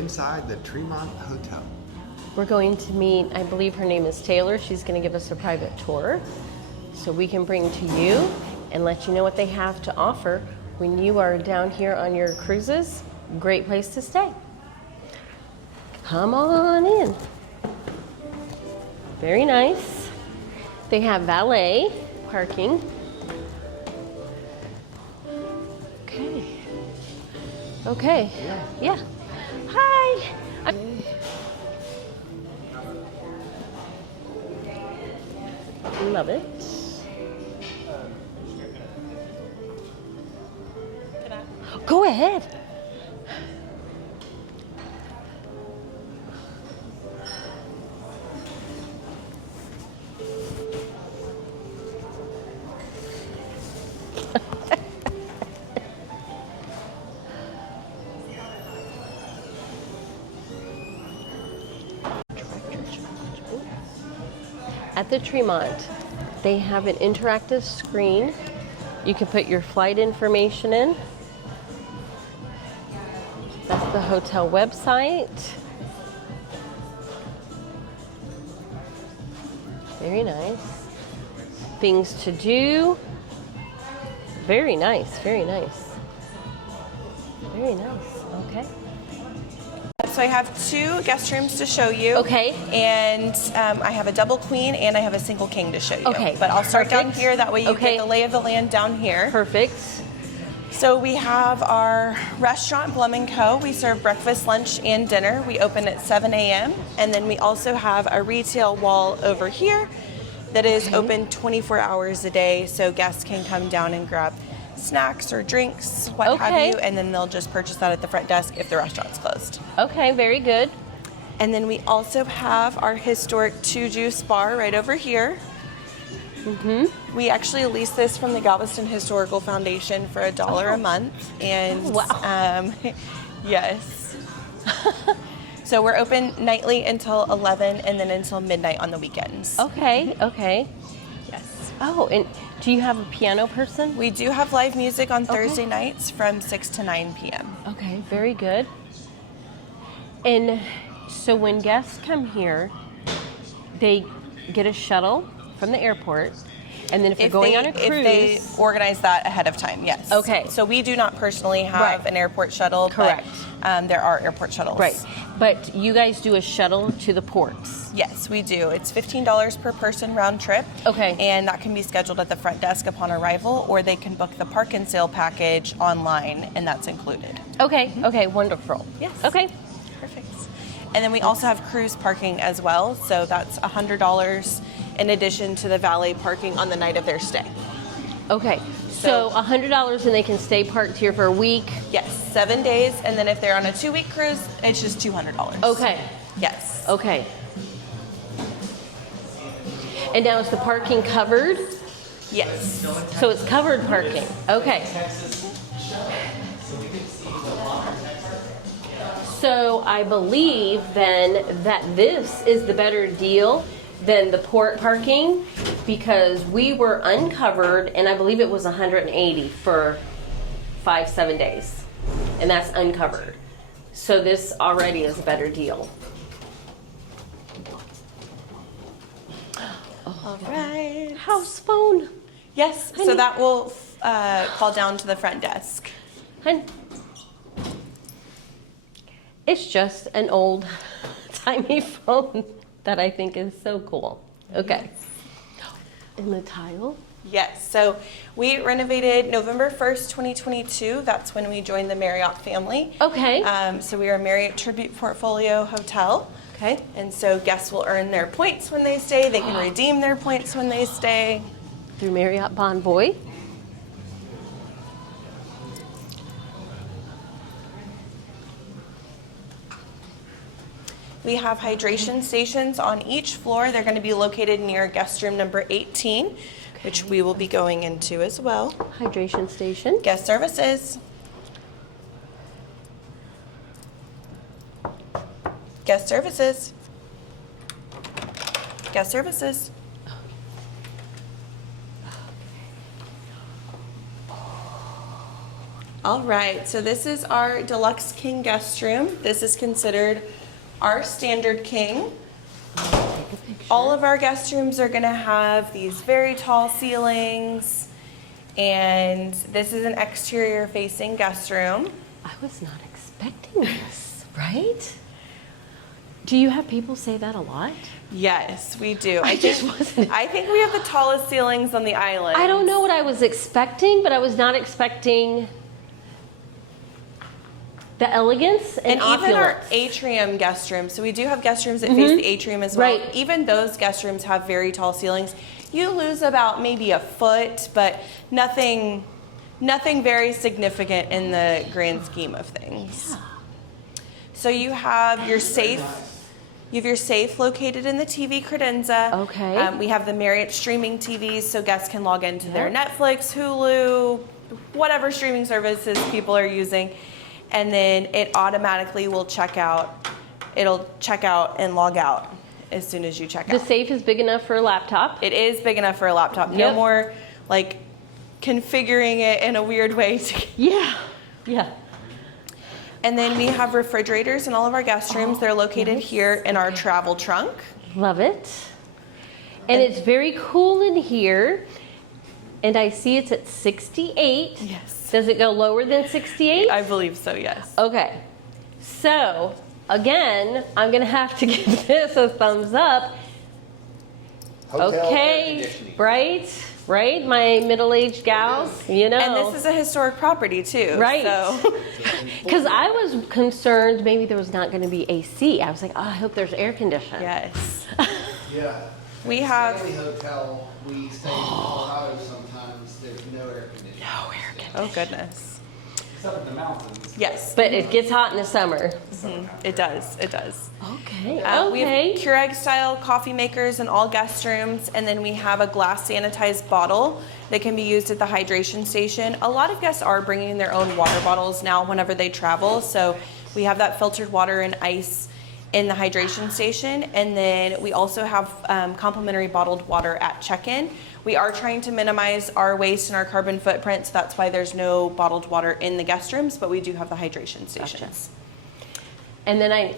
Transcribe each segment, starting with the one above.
inside the Tremont Hotel. We're going to meet, I believe her name is Taylor. She's going to give us a private tour so we can bring to you and let you know what they have to offer when you are down here on your cruises. Great place to stay. Come on in. Very nice. They have valet parking. Okay. Okay. Yeah. Hi. Love it. Go ahead. At the Tremont, they have an interactive screen. You can put your flight information in. That's the hotel website. Very nice. Things to do. Very nice, very nice. Very nice, okay. So I have 2 guest rooms to show you. Okay. And I have a double queen and I have a single king to show you. Okay. But I'll start down Perfect. here, that way you Okay. get the lay of the land down here. Perfect. So we have our restaurant, Blum & Co. We serve breakfast, lunch, and dinner. We open at 7 a.m. And then we also have a retail wall over here that is open 24 hours a day, so guests can come down and grab snacks or drinks, what have you, and then they'll just purchase that at the front desk if the restaurant's closed. Okay, very good. And then we also have our historic 2 Juice bar right over here. We actually lease this from the Galveston Historical Foundation for $1 a month. And wow. Yes. So we're open nightly until 11 and then until midnight on the weekends. Okay, okay. Yes. Oh, and do you have a piano person? We do have live music on Thursday nights from 6 to 9 p.m. Okay, very good. And so when guests come here, they get a shuttle from the airport, and then if they're going on a cruise... If they organize that ahead of time, yes. Okay. So we do not personally have an airport shuttle, Correct. but there are airport shuttles. Right, but you guys do a shuttle to the ports. Yes, we do. It's $15 per person round trip. Okay. And that can be scheduled at the front desk upon arrival, or they can book the park and sail package online, and that's included. Okay, okay, wonderful. Yes. Okay. Perfect. And then we also have cruise parking as well, so that's $100 in addition to the valet parking on the night of their stay. Okay, so $100 and they can stay parked here for a week? Yes, 7 days, and then if they're on a 2-week cruise, it's just $200. Okay. Yes. Okay. And now is the parking covered? Yes. So it's covered parking. Okay. So I believe then that this is the better deal than the port parking, because we were uncovered and I believe it was $180 for 5-7 days, and that's uncovered. So this already is a better deal. All right. House phone. Yes, so that will call down to the front desk. Hun. It's just an old timey phone that I think is so cool. Okay. And the tile? Yes, so we renovated November 1st, 2022. That's when we joined the Marriott family. Okay. So we are a Marriott Tribute Portfolio Hotel. Okay. And so guests will earn their points when they stay. They can redeem their points when they stay. Through Marriott Bonvoy. We have hydration stations on each floor. They're going to be located near guest room number 18, which we will be going into as well. Hydration station. Guest services. Guest services. Guest services. All right, so this is our deluxe king guest room. This is considered our standard king. All of our guest rooms are gonna have these very tall ceilings, and this is an exterior facing guest room. I was not expecting this, right? Do you have people say that a lot? Yes, we do. I just wasn't. I think we have the tallest ceilings on the island. I don't know what I was expecting, but I was not expecting the elegance and even our opulence. atrium guest rooms. So we do have guest rooms that face the atrium as well. Right. Even those guest rooms have very tall ceilings. You lose about maybe a foot, but nothing very significant in the grand scheme of things. Yeah. So you have your safe. You have your safe located in the TV credenza. Okay. We have the Marriott streaming TVs, so guests can log into their Netflix, Hulu, whatever streaming services people are using, and then it automatically will check out. It'll check out and log out as soon as you check The out. safe is big enough for a laptop. It is big enough for a laptop. No Yep. more like configuring it in a weird way to. Yeah. Yeah. And then we have refrigerators in all of our guest rooms. They're located here in our travel trunk. Love it. And it's very cool in here. And I see it's at 68. Yes. Does it go lower than 68? I believe so, yes. Okay. So, again, I'm going to have to give this a thumbs up. Hotel air Okay. conditioning. Right? My middle-aged gals, you know. And this is a historic property too. Right. So. Because I was concerned maybe there was not going to be AC. I was like, oh, I hope there's air conditioning. Yes. Yeah. We At the have- Stanley Hotel, we stay in Colorado sometimes, there's no air conditioning. No air conditioning. Oh goodness. It's up in the mountains. Yes. But it gets hot in the summer. It does. It does. Okay. We have Keurig style coffee makers in all guest rooms, and then we have a glass sanitized bottle that can be used at the hydration station. A lot of guests are bringing their own water bottles now whenever they travel, so we have that filtered water and ice in the hydration station, and then we also have complimentary bottled water at check-in. We are trying to minimize our waste and our carbon footprint, so that's why there's no bottled water in the guest rooms, but we do have the hydration stations. And then I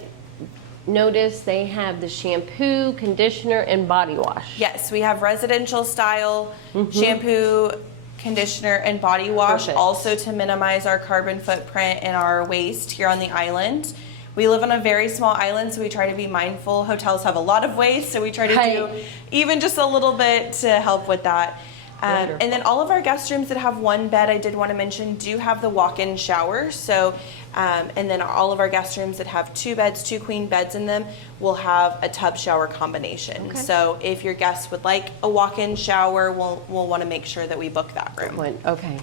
noticed they have the shampoo, conditioner, and body wash. Yes, we have residential style shampoo, conditioner, and body wash, Perfect. also to minimize our carbon footprint and our waste here on the island. We live on a very small island, so we try to be mindful. Hotels have a lot of waste, so we try to do Right. even just a little bit to help with that. And then all of our guest rooms that have one bed, I did want to mention, do have the walk-in shower. So, and then all of our guest rooms that have two beds, two queen beds in them, will have a tub shower combination. Okay. So if your guests would like a walk-in shower, we'll want to make sure that we book that room. Okay,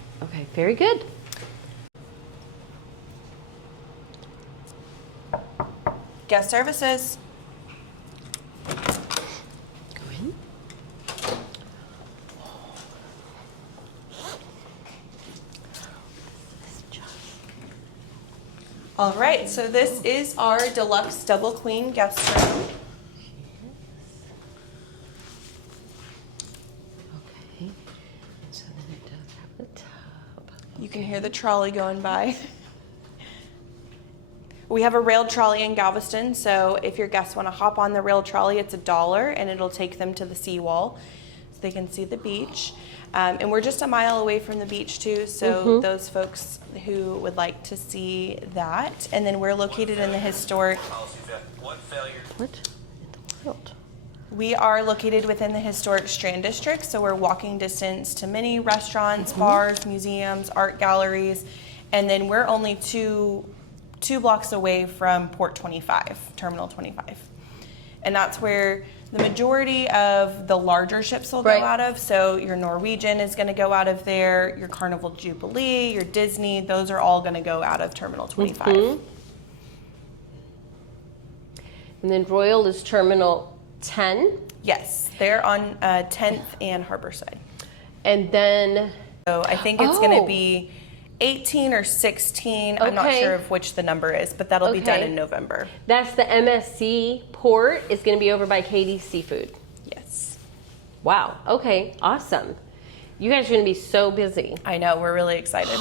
very good. Guest services. Go in. All right, so this is our deluxe double queen guest room. Okay. And so then it does have the tub. You can hear the trolley going by. We have a railed trolley in Galveston, so if your guests want to hop on the railed trolley, it's $1 and it'll take them to the seawall so they can see the beach. And we're just a mile away from the beach too, so those folks who would like to see that. And then we're located in the historic, What in the world? we are located within the historic Strand District, so we're walking distance to many restaurants, bars, museums, art galleries, and then we're only two blocks away from Port 25, Terminal 25. And that's where the majority of the larger ships will go Right. out of. So your Norwegian is going to go out of there, your Carnival Jubilee, your Disney, those are all going to go out of Terminal 25. And then Royal is Terminal 10. Yes, they're on 10th and Harborside. And then, So I think it's going Oh. to be 18 or 16. I'm not Okay. sure of which the number is, but that'll be done Okay. in November. that's the MSC port. It's going to be over by Katie's Seafood. Yes. Wow. Okay. Awesome. You guys are going to be so busy. I know, we're really excited.